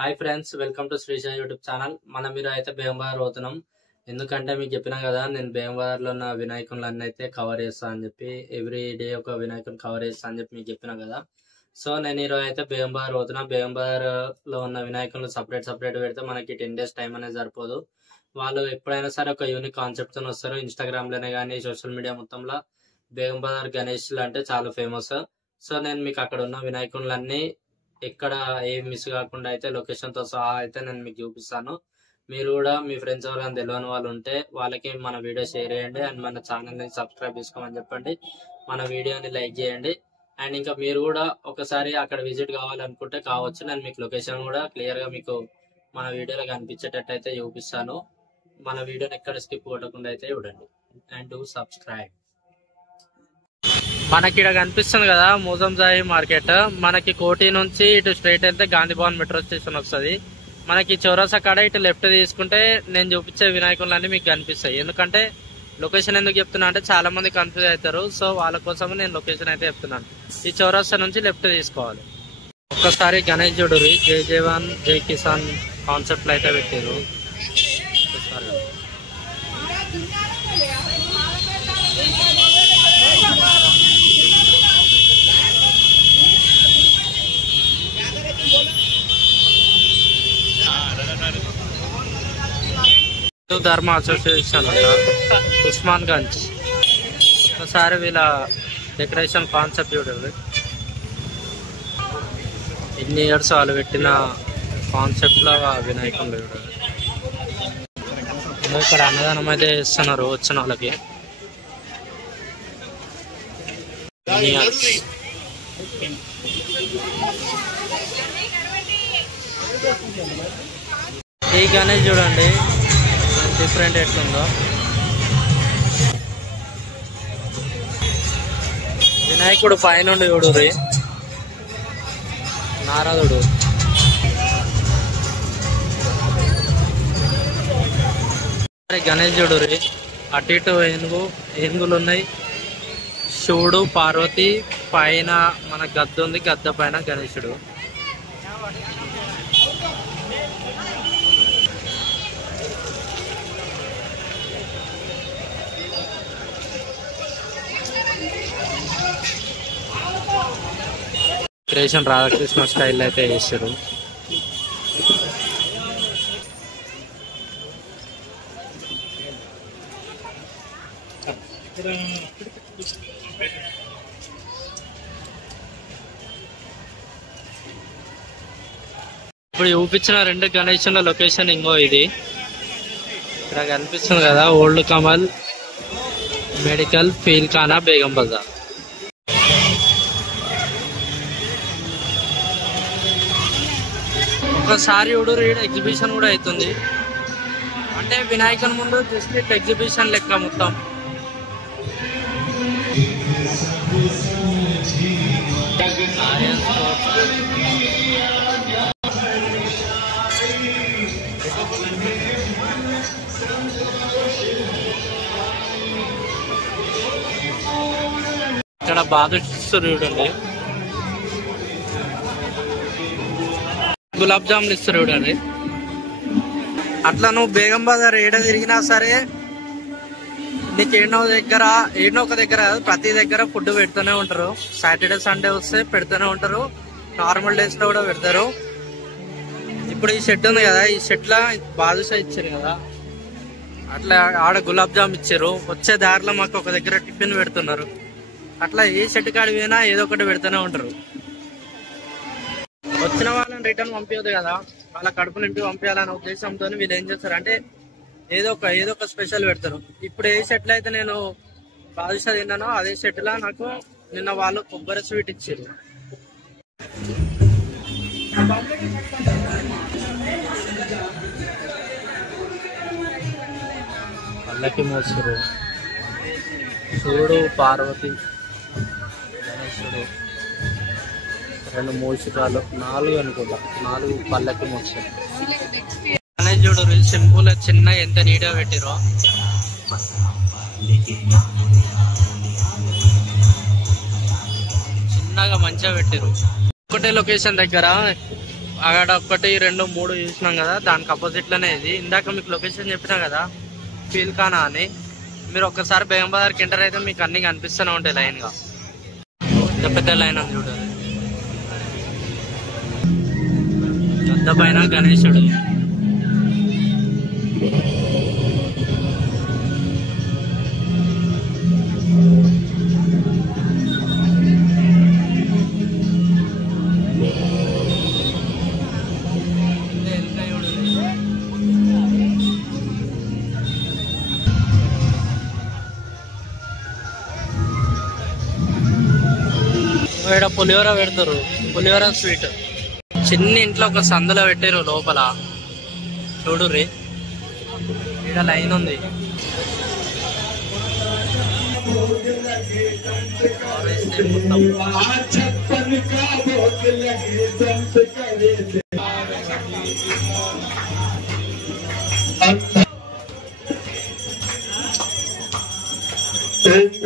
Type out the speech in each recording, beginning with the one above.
Hi friends, welcome to Srisha YouTube channel. మీరు అయితే భీమవరం పోతున్నాం. ఎందుకంటే మీకు చెప్పినా కదా, నేను భీమవరంలో ఉన్న వినాయకులన్నీ అయితే కవర్ చేస్తా అని చెప్పి, ఎవ్రీ డే ఒక వినాయకుని కవర్ చేస్తా అని చెప్పి మీకు చెప్పినా కదా. సో నేను ఈరోజు అయితే భీమవరం పోతున్నా. భీమవరంలో ఉన్న వినాయకులు సపరేట్ పెడితే మనకి 10 days టైం అనేది సరిపోదు. వాళ్ళు ఎప్పుడైనా సరే ఒక యూనిక్ కాన్సెప్ట్ తో వస్తారు. ఇన్స్టాగ్రామ్ లోనే కానీ సోషల్ మీడియా మొత్తంలో భీమవరం గణేష్ అంటే చాలా ఫేమస్. సో నేను మీకు అక్కడ ఉన్న వినాయకులన్నీ ఎక్కడ ఏం మిస్ కాకుండా అయితే లొకేషన్ తో సహా అయితే నేను మీకు చూపిస్తాను. మీరు కూడా మీ ఫ్రెండ్స్ ఎవరైనా తెలియని వాళ్ళు ఉంటే వాళ్ళకి మన వీడియో షేర్ చేయండి అండ్ మన ఛానల్ ని సబ్స్క్రైబ్ చేసుకోమని చెప్పండి. మన వీడియోని లైక్ చేయండి. అండ్ ఇంకా మీరు కూడా ఒకసారి అక్కడ విజిట్ కావాలనుకుంటే కావచ్చు. నేను మీకు లొకేషన్ కూడా క్లియర్ గా మీకు మన వీడియోలో కనిపించేటట్టు అయితే చూపిస్తాను. మన వీడియోని ఎక్కడ స్కిప్ కొట్టకుండా అయితే చూడండి అండ్ డూ సబ్స్క్రైబ్. మనకి ఇక్కడ కనిపిస్తుంది కదా మూజంజాయి మార్కెట్. మనకి కోటి నుంచి ఇటు స్ట్రైట్ వెళ్తే గాంధీ భవన్ మెట్రో స్టేషన్ వస్తుంది. మనకి చౌరసా కాడ ఇటు లెఫ్ట్ తీసుకుంటే నేను చూపించే వినాయకులన్నీ మీకు కనిపిస్తాయి. ఎందుకంటే లొకేషన్ ఎందుకు చెప్తున్నా అంటే చాలా మంది కన్ఫ్యూజ్ అవుతారు. సో వాళ్ళ కోసం నేను లొకేషన్ అయితే చెప్తున్నాను. ఈ చౌరసా నుంచి లెఫ్ట్ తీసుకోవాలి. ఒక్కసారి గణేష్ చూడు, జై జవాన్ జై కిసాన్ కాన్సెప్ట్లు అయితే పెట్టారు. ధర్మ అసోసియేషన్ అంట, ఉస్మాన్ గంజ్. ఒకసారి వీళ్ళ డెకరేషన్ కాన్సెప్ట్ చూడండి. ఎన్ని ఇయర్స్ వాళ్ళు పెట్టిన కాన్సెప్ట్ లో వినాయకులు చూడండి. ఇక్కడ అన్నదానం అయితే ఇస్తున్నారు వచ్చిన వాళ్ళకి. ఈ గణేష్ చూడండి డిఫరెంట్ ఎట్లుందో. వినాయకుడు పైనుండి చూడుర్రి, నారదుడు. గణేష్ చూడుర్రి, అటు ఇటు ఏనుగులు ఉన్నాయి. శివుడు పార్వతి, పైన మన గద్ద ఉంది, గద్ద పైన గణేశుడు. క్రియేషన్ రాధాకృష్ణ స్టైల్ అయితే చేశారు. ఇప్పుడు చూపించిన 2 గణేశుల లొకేషన్ ఇంకో ఇది. ఇక్కడ కనిపిస్తుంది కదా ఓల్డ్ కమల్ మెడికల్ ఫీల్ ఖానా బేగం బజార్. ఒకసారి చూడు, ఎగ్జిబిషన్ కూడా అవుతుంది. అంటే వినాయకుని ముందు జస్ట్ ఎగ్జిబిషన్ లెక్క మొత్తం. ఇక్కడ బాదుషుడు చూడండి, గులాబ్ జాములు ఇస్తారు చూడండి. అట్లా నువ్వు బేగం బజార్ ఏడ తిరిగినా సరే నీకు ఏడో ఒక దగ్గర ప్రతి దగ్గర ఫుడ్ పెడుతూనే ఉంటారు. సాటర్డే సండే వస్తే పెడుతూనే ఉంటారు, నార్మల్ డేస్ లో కూడా పెడతారు. ఇప్పుడు ఈ షెడ్ ఉంది కదా, ఈ షెడ్ లా బాదుషా ఇచ్చారు కదా, అట్లా ఆడ గులాబ్ జామ్ ఇచ్చారు. వచ్చే దారిలో మాకు ఒక దగ్గర టిఫిన్ పెడుతున్నారు. అట్లా ఏ షెడ్ కాడి పోయినా ఏదో ఒకటి పెడుతూనే ఉంటారు. వచ్చిన వాళ్ళని రిటర్న్ పంపించదు కదా, వాళ్ళ కడుపు నింపి పంపించాలనే ఉద్దేశంతో వీళ్ళు ఏం చేస్తారు అంటే ఏదో ఒక స్పెషల్ పెడతారు. ఇప్పుడు ఏ షెట్లో అయితే నేను బాదుషా తిన్నానో అదే షెట్లో నాకు నిన్న వాళ్ళు కొబ్బరి స్వీట్ ఇచ్చారు. పల్లకి మోసురు, శివుడు పార్వతి గణేశుడు, 2 మూషికాలు, 4 అనుకుంటా, 4 పల్లకి మోసారు. గణేష్ చూడు సింపుల్ చిన్న ఎంత నీట్గా పెట్టిరో. చిన్నగా మంచిగా పెట్టారు. ఒకటే లొకేషన్ దగ్గర అక్కడ 1, 2, 3 చూసినాం కదా, దానికి అపోజిట్ లోనే ఇది. ఇందాక మీకు లొకేషన్ చెప్పినా కదా, ఫీల్ఖానా అని. మీరు ఒక్కసారి బేగం బజార్కి ఎంటర్ అయితే మీకు అన్ని కనిపిస్తూనే ఉంటాయి లైన్ గా. పెద్ద లైన్ ఉంది చూడాలి. పెద్ద పైన గణేశుడు. ఇక్కడ పులిహోర పెడతారు, పులిహోర స్వీట్. చిన్న ఇంట్లో ఒక సందులో పెట్టారు లోపల. చూడుర్రి, ఇక్కడ లైన్ ఉంది.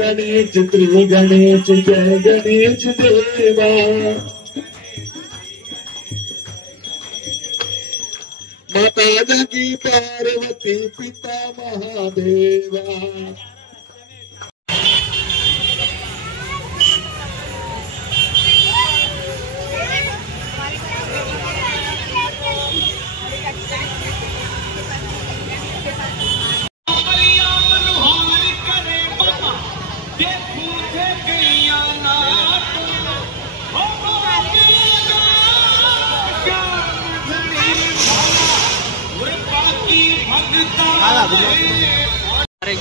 गणेश श्री गणेश जय गणेश देवा माता जगी पार्वती पिता महादेवा।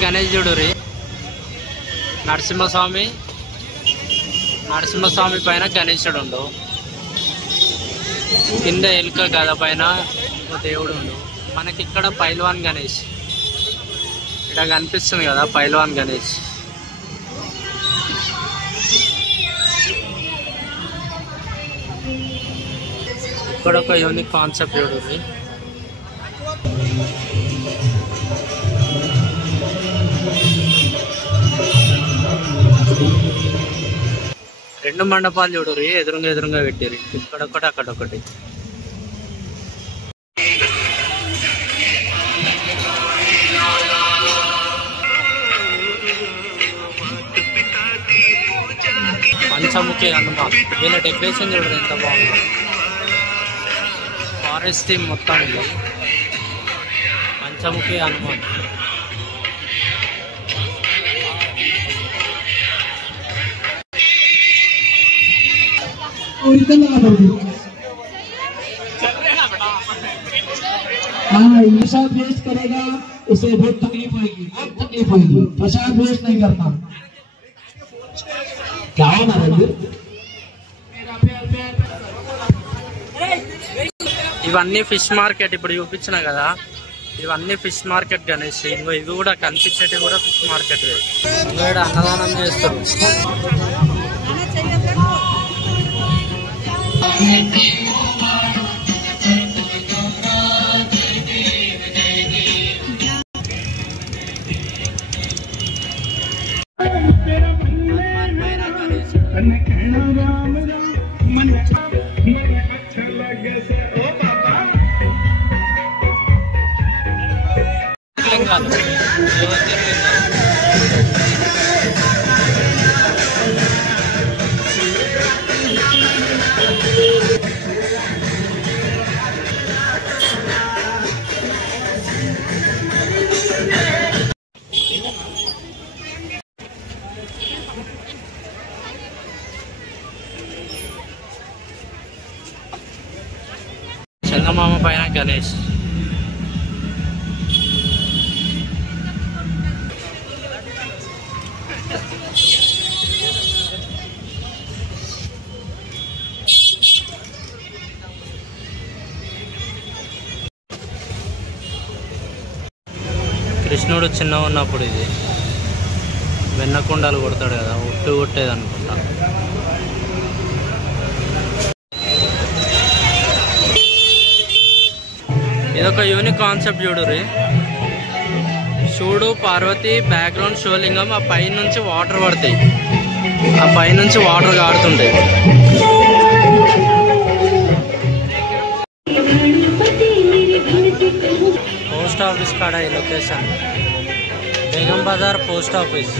గణేష్ చూడురి, నరసింహస్వామి పైన గణేశుడు ఉండు, కింద ఎలుక గద పైన దేవుడు ఉండు. మనకి ఇక్కడ పైల్వాన్ గణేష్ ఇక్కడ కనిపిస్తుంది కదా, పైల్వాన్ గణేష్. ఇక్కడ ఒక యూనిక్ కాన్సెప్ట్ చూడుర్రి. రెండు మండపాలు చూడుర్రి, ఎదురుగా పెట్టిర్రు. ఇక్కడొకటి అక్కడొకటి. పంచముఖి హనుమాన్. వీళ్ళ డెకరేషన్ చూడరు ఎంత బాగుంది. ఫారెస్ట్ థీమ్ మొత్తం ఇది. పంచముఖి హనుమాన్. प्रसाद वेस्ट करेगा उसे बहुत तकलीफ होगी, प्रसाद वेस्ट नहीं करना। क्या होना ఇవన్నీ ఫిష్ మార్కెట్. ఇప్పుడు చూపించిన కదా, ఇవన్నీ ఫిష్ మార్కెట్ గణేష్. ఇంకో ఇవి కూడా కనిపించేటివి కూడా ఫిష్ మార్కెట్. ఇక్కడ అన్నదానం చేస్తారు. చందమామ పైన గణేష్. కృష్ణుడు చిన్న ఉన్నప్పుడు ఇది వెన్నకుండాలు కొడతాడు కదా, ఉట్టు కొట్టేది అనుకుంటా. ఇదొక యూనిక్ కాన్సెప్ట్ చూడుర్రి. శివుడు పార్వతి బ్యాక్గ్రౌండ్ శివలింగం. ఆ పై నుంచి వాటర్ పడతాయి, ఆ పై నుంచి వాటర్ కారుతుంటాయి. పోస్ట్ ఆఫీస్ కాడ ఈ location Begum Bazaar post office,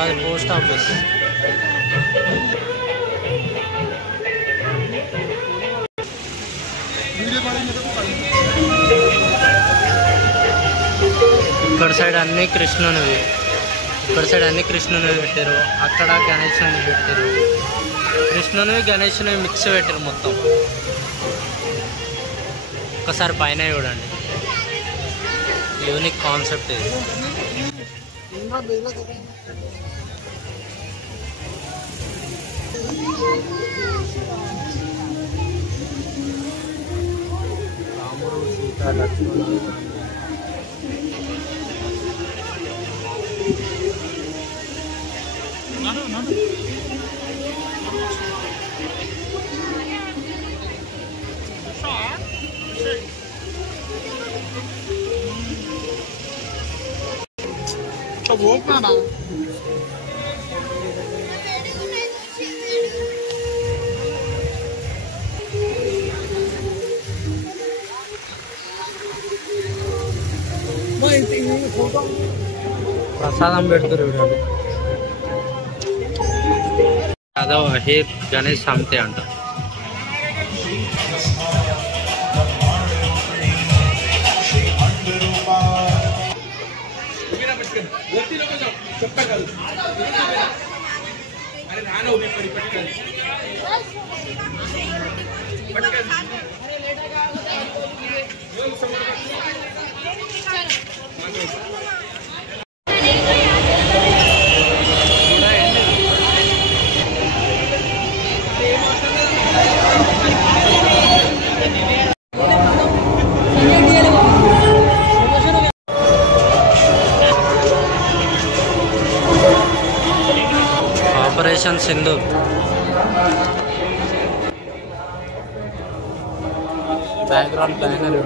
అది పోస్ట్ ఆఫీస్. ఇక్కడ సైడ్ అన్ని కృష్ణునివి, ఇక్కడ సైడ్ అన్ని కృష్ణునివి పెట్టారు, అక్కడ గణేశుని పెట్టారు. కృష్ణునివి గణేశుని మిక్స్ పెట్టారు మొత్తం. ఒకసారి పైన చూడండి, యూనిక్ కాన్సెప్ట్ ఇది. రాముడు సీత లక్ష్మణుడు ప్రసాదం పెడుతురు చూడండి. అదో హీర్ గణేష్ సంతే అంట. Operation Sindoor. Background banner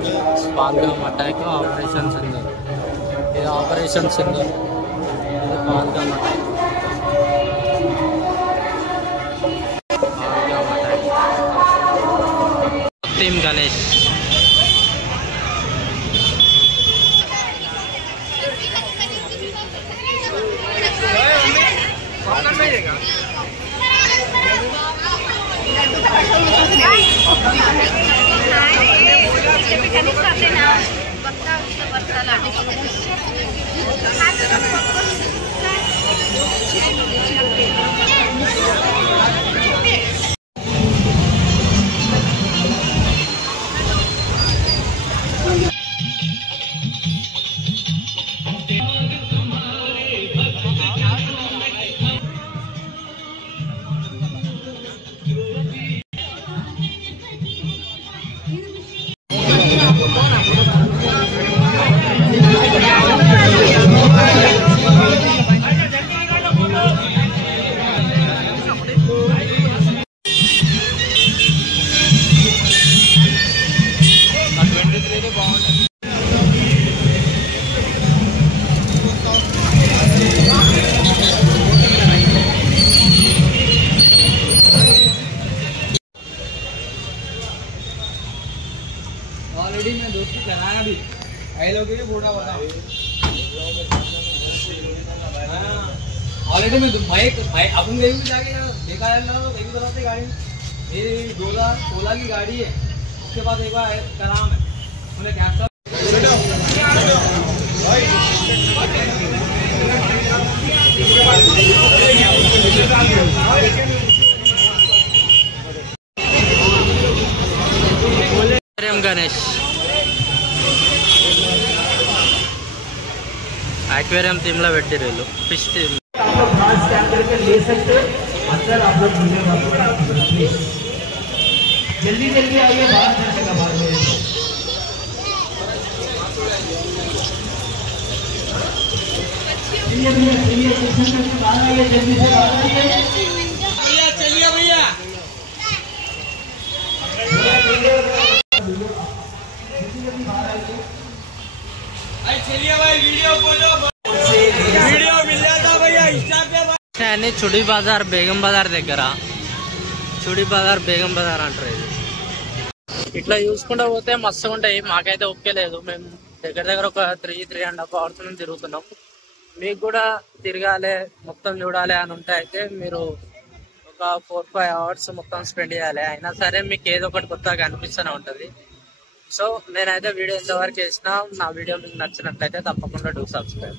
Pahalgam attack, operation Sindoor. ఇది ఆపరేషన్ సింధూర్, ఇది Pahalgam attack. Pahalgam attack. Team Ganesh. Already मैं दोस्त को कराया भी आई लोग भी बूढ़ा होता ऑलरेडी मैं भाई अपन गई भी जाके देखा है ना, एक तरफ से गाड़ी ये 2016 की गाड़ी है, उसके बाद एक बार कराम है उन्हें कैप्टन गणेश एक्वेरियम थीम ला बैठे रहे लोग फिश थीम आप लोग घास के अंदर के ले सकते हैं, अंदर आप लोग मिलेगा जल्दी जल्दी आइए, बाहर जगह बाहर में चलिए स्टेशन से बाहर आइए, जल्दी से बाहर आइए भैया, चलिए भैया चलिए भाई वीडियो फोटो मिल जाता भैया इंस्टा पे అన్ని చుడి బజార్ బేగం బజార్ దగ్గర చుడి బజార్ బేగం బజార్ అంటారు. ఇది ఇట్లా చూసుకుంటూ పోతే మస్తు ఉంటాయి. మాకైతే ఒప్పుకోలేదు, మేము దగ్గర దగ్గర ఒక 3.5 hours నుంచి తిరుగుతున్నాం. మీకు కూడా తిరగాలి మొత్తం చూడాలి అని ఉంటే అయితే మీరు ఒక 4-5 hours మొత్తం స్పెండ్ చేయాలి. అయినా సరే మీకు ఏదో ఒకటి కొత్తగా అనిపిస్తూనే ఉంటుంది. సో నేనైతే వీడియో ఎంతవరకు చేసినా నా వీడియో మీకు నచ్చినట్లయితే తప్పకుండా డూ సబ్స్క్రైబ్.